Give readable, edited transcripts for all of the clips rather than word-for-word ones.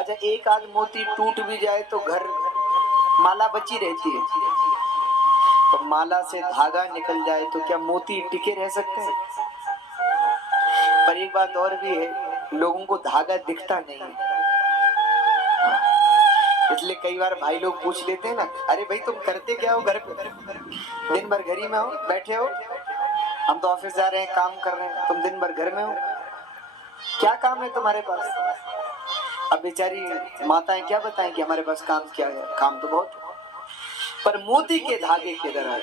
अच्छा, एक आध मोती टूट भी जाए तो घर माला बची रहती है, तो माला से धागा निकल जाए तो क्या मोती टिके रह सकते हैं? पर एक बात और भी है, लोगों को धागा दिखता नहीं है, इसलिए कई बार भाई लोग पूछ लेते हैं ना, अरे भाई तुम करते क्या हो घर पे? दिन भर घर ही में हो, बैठे हो, हम तो ऑफिस जा रहे हैं, काम कर रहे हैं, तुम दिन भर घर में हो, क्या काम है तुम्हारे पास? अब बेचारी माताएं क्या बताएं कि हमारे पास काम क्या है, काम तो बहुत है। पर मोती के धागे की तरह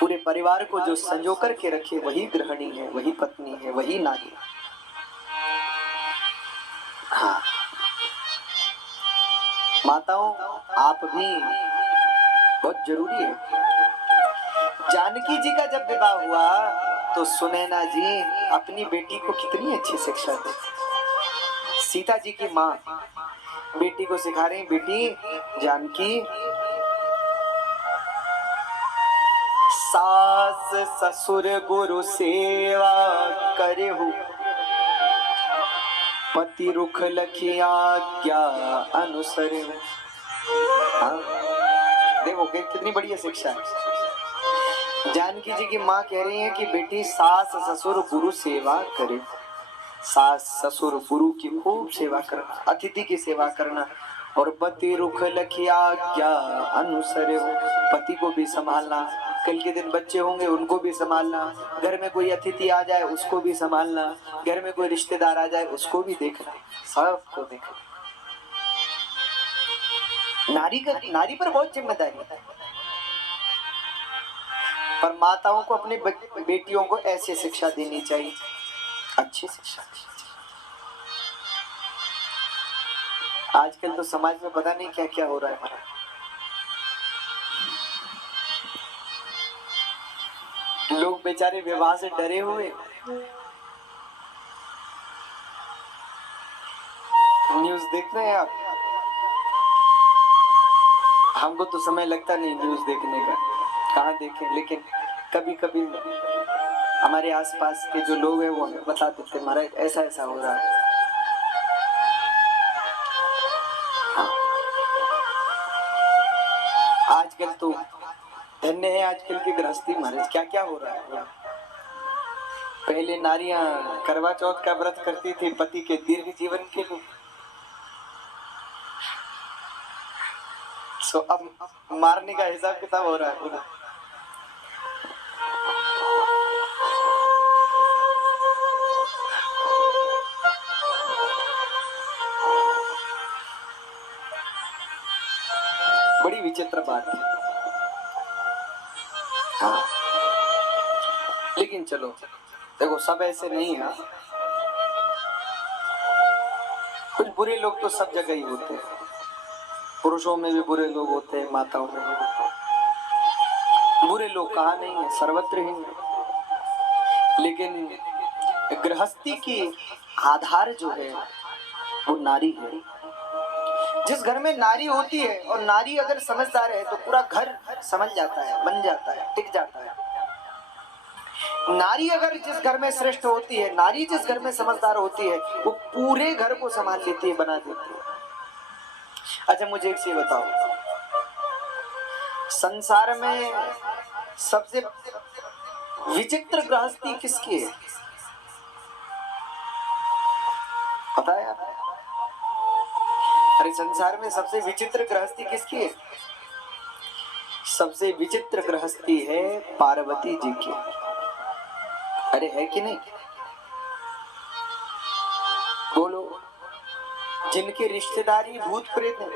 पूरे परिवार को जो संजो कर के रखे, वही गृहिणी है, वही पत्नी है, वही नारी है। हाँ माताओं, आप भी बहुत जरूरी है। जानकी जी का जब विवाह हुआ तो सुनैना जी अपनी बेटी को कितनी अच्छी शिक्षा दी। सीता जी की माँ बेटी को सिखा रही, बेटी जानकी, सास ससुर गुरु सेवा करहु, पति रुख लखी आज्ञा अनुसरे। हाँ देखो कितनी बढ़िया शिक्षा है। जानकी जी की माँ कह रही है कि बेटी सास ससुर गुरु सेवा करे, सास ससुर गुरु की खूब सेवा करना, अतिथि की सेवा करना, और पति रुख लखी आज्ञा अनुसरे, पति को भी संभालना, कल के दिन बच्चे होंगे उनको भी संभालना, घर में कोई अतिथि आ जाए उसको भी संभालना, घर में कोई रिश्तेदार आ जाए उसको भी देखना, सबको देखना। नारी पर बहुत जिम्मेदारी है। पर माताओं को अपने बेटियों को ऐसे शिक्षा देनी चाहिए, अच्छी शिक्षा। आजकल तो समाज में पता नहीं क्या क्या हो रहा है हमारा। लोग बेचारे विवाह से डरे हुए, न्यूज देख रहे हैं आप? हमको तो समय लगता नहीं न्यूज देखने का, कहाँ देखें, लेकिन कभी कभी हमारे आसपास के जो लोग हैं वो हमें बता देते हैं, महाराज ऐसा ऐसा हो रहा है। हाँ। आजकल तो धन्य है आजकल की गृहस्थी, महाराज क्या क्या हो रहा है। पहले नारियां करवा चौथ का व्रत करती थी पति के दीर्घ जीवन के लिए, तो अब मारने का हिसाब किताब हो रहा है पूरा। बड़ी विचित्र बात है। हाँ। लेकिन चलो देखो सब ऐसे नहीं है, कुछ बुरे लोग तो सब जगह ही होते हैं, पुरुषों में भी बुरे लोग होते हैं, माताओं में भी होते हैं। बुरे लोग कहाँ नहीं है, सर्वत्र ही है। लेकिन गृहस्थी की आधार जो है वो नारी है। जिस घर में नारी होती है, और नारी अगर समझदार है तो पूरा घर समझ जाता है, बन जाता है, टिक जाता है। नारी अगर जिस घर में श्रेष्ठ होती है, नारी जिस घर में समझदार होती है, वो पूरे घर को संभाल लेती है, बना देती है। अच्छा मुझे एक चीज बताओ, संसार में सबसे विचित्र गृहस्थी किसकी है, पता है आपको? अरे संसार में सबसे विचित्र गृहस्थी किसकी है? सबसे विचित्र गृहस्थी है पार्वती जी की। अरे है कि नहीं? बोलो, जिनके रिश्तेदारी भूत प्रेत है,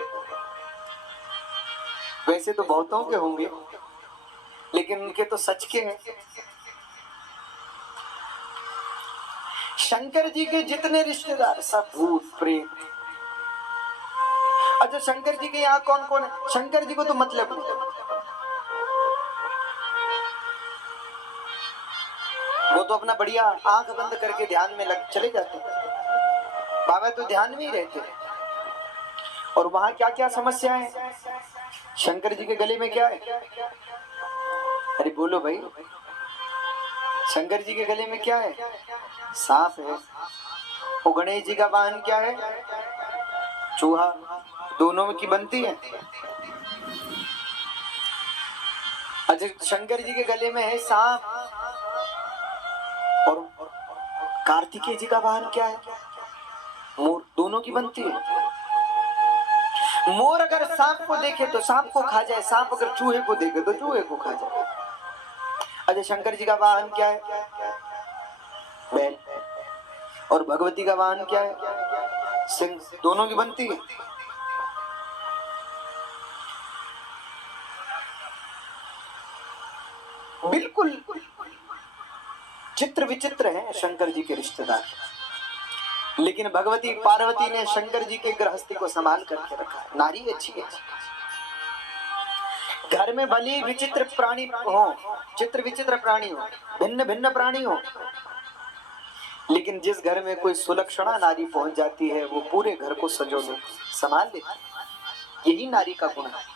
वैसे तो बहुतों के होंगे, लेकिन उनके तो सच के हैं। शंकर जी के जितने रिश्तेदार सब भूत प्रेत। अच्छा शंकर जी के यहाँ कौन कौन है? शंकर जी को तो मतलब नहीं, वो तो अपना बढ़िया आंख बंद करके ध्यान में लग चले जाते हैं, बाबा तो ध्यान में ही रहते हैं। और वहां क्या क्या समस्याएं हैं? शंकर जी के गले में क्या है? अरे बोलो भाई, शंकर जी के गले में क्या है? सांप है। और गणेश जी का वाहन क्या है? चूहा दोनों की बनती है। अच्छा, शंकर जी के गले में है सांप, और कार्तिकेय जी का वाहन क्या है? मोर, दोनों की बनती है। मोर अगर सांप को देखे तो सांप को खा जाए, सांप अगर चूहे को देखे तो चूहे को खा जाए। अच्छा, शंकर जी का वाहन क्या है? बैल। और भगवती का वाहन क्या है? सिंह। दोनों की बनती है। बिल्कुल चित्र विचित्र है शंकर जी के रिश्तेदार, लेकिन भगवती पार्वती ने शंकर जी के गृहस्थी को संभाल करके रखा है। नारी अच्छी है। घर में भली विचित्र प्राणी हो, चित्र विचित्र प्राणी हो, भिन्न भिन्न प्राणी हो, लेकिन जिस घर में कोई सुलक्षणा नारी पहुंच जाती है वो पूरे घर को संजो संभाल लेती है। यही नारी का गुण है।